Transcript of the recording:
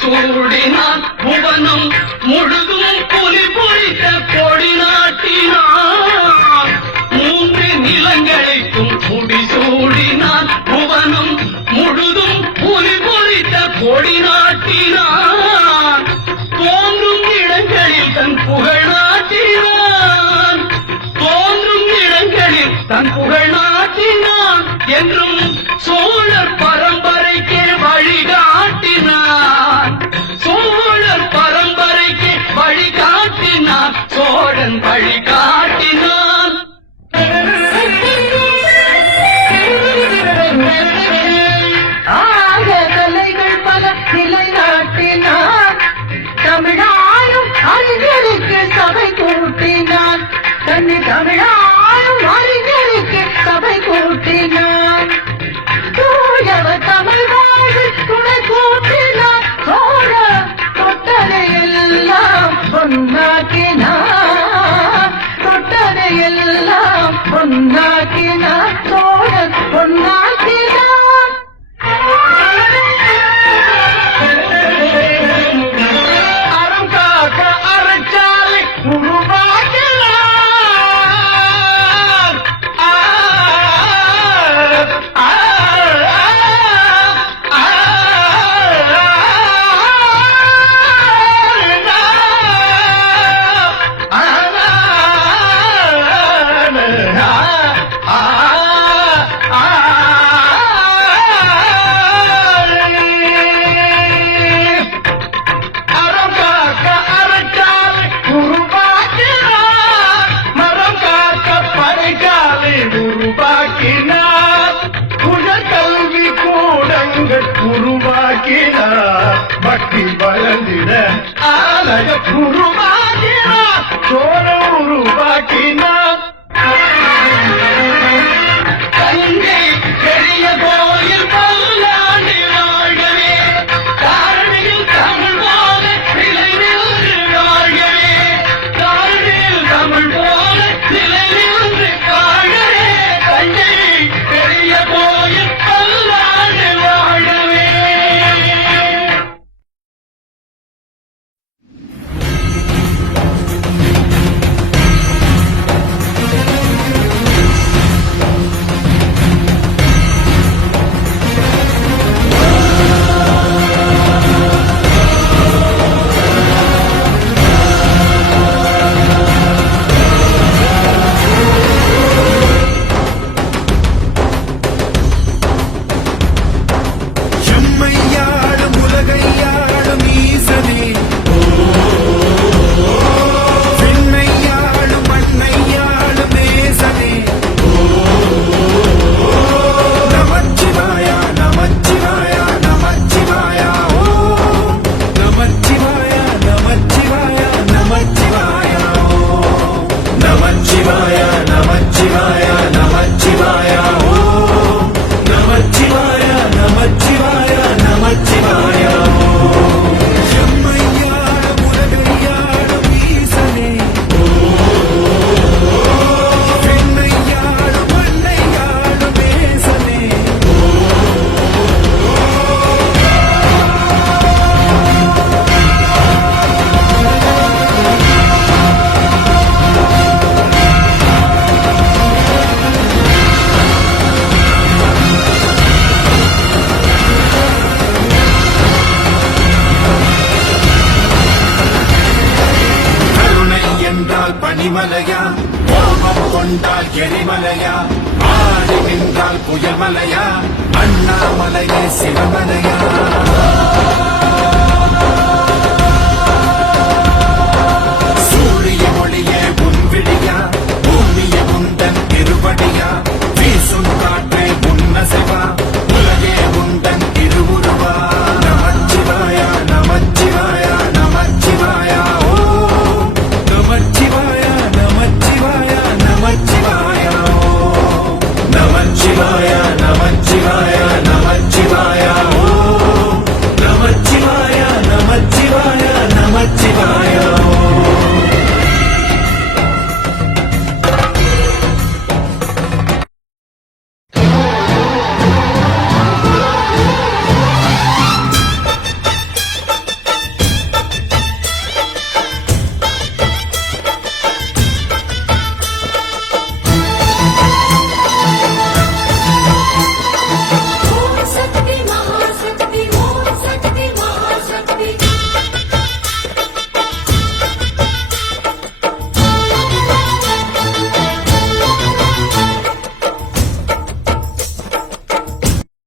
சூடினான் புவனம் முழுதும் புலி பொறிக்க கொடி நாட்டினான். மூன்று நிலங்களைக்கும் புடி சூடினான். புவனம் முழுதும் புலி பொறித்த கொடி நாட்டினான். தோன்றும் இடங்களில் தன் புகழ் நாட்டினான். தோன்றும் இடங்களில் தன் புகழ் நாட்டினான். என்றும் சோழர் பரம்பரைக்கே வழிகாட்டினார் எல்லாம் கூடங்கள் உருவாக்கினார் பக்தி வளர்ந்திட ஆலய உருவாக்கினார் சோழம் உருவாக்கினார். என்றால் எரிமலையா? மாறி என்றால் புயமலையா அண்ணாமலையே சிவமலையா?